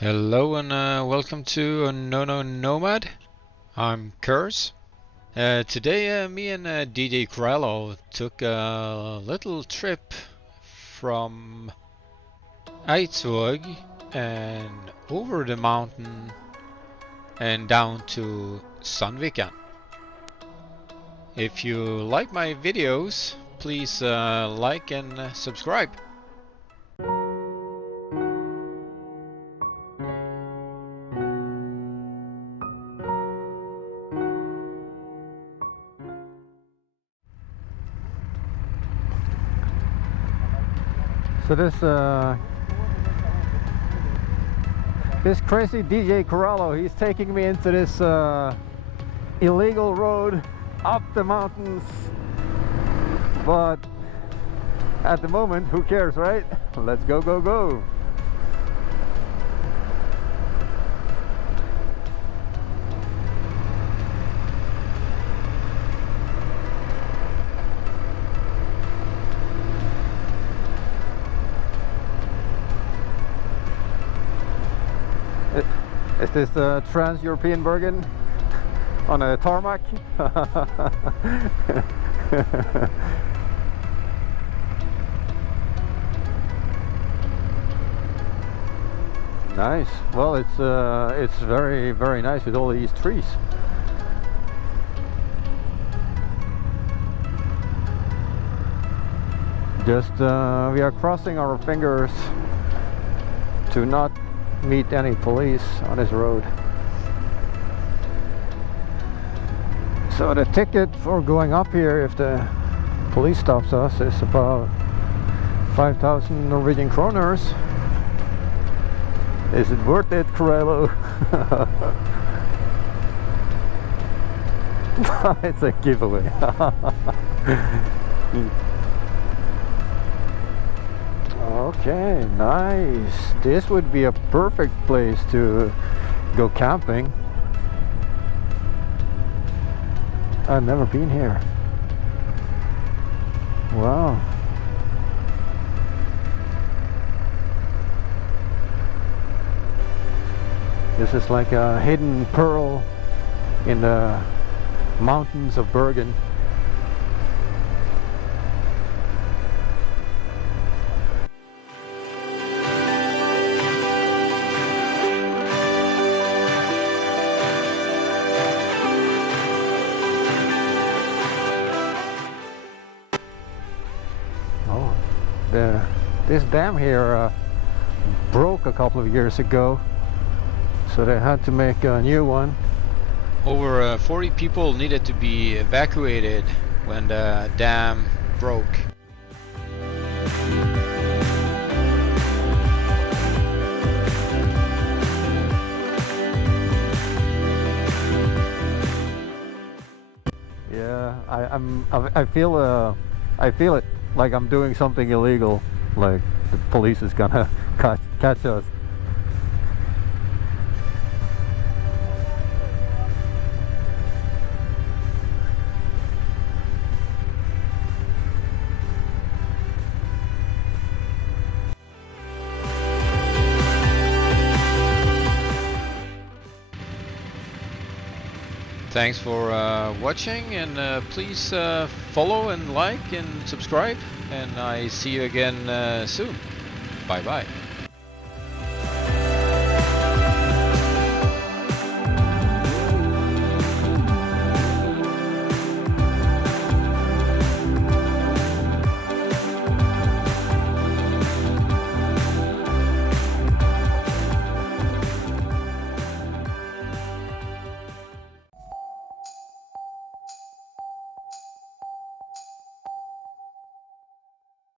Hello and welcome to No Nomad. I'm Kurs. Today me and DJ Curalo took a little trip from Eidsvåg and over the mountain and down to Sandviken. If you like my videos, please like and subscribe. So this crazy DJ Curalo, he's taking me into this illegal road up the mountains, but at the moment, who cares, right? Let's go. Is this Trans-European Bergen on a tarmac? Nice. Well, it's very nice with all these trees. Just we are crossing our fingers to not meet any police on this road. So the ticket for going up here, if the police stops us, is about 5,000 Norwegian kroners. Is it worth it, Curalo? It's a giveaway. Okay, nice. This would be a perfect place to go camping. I've never been here. Wow. This is like a hidden pearl in the mountains of Bergen. This dam here broke a couple of years ago, so they had to make a new one. Over 40 people needed to be evacuated when the dam broke. Yeah, I feel it like I'm doing something illegal, like the police is gonna catch us. Thanks for watching, and please follow and like and subscribe, and I see you again soon. Bye bye.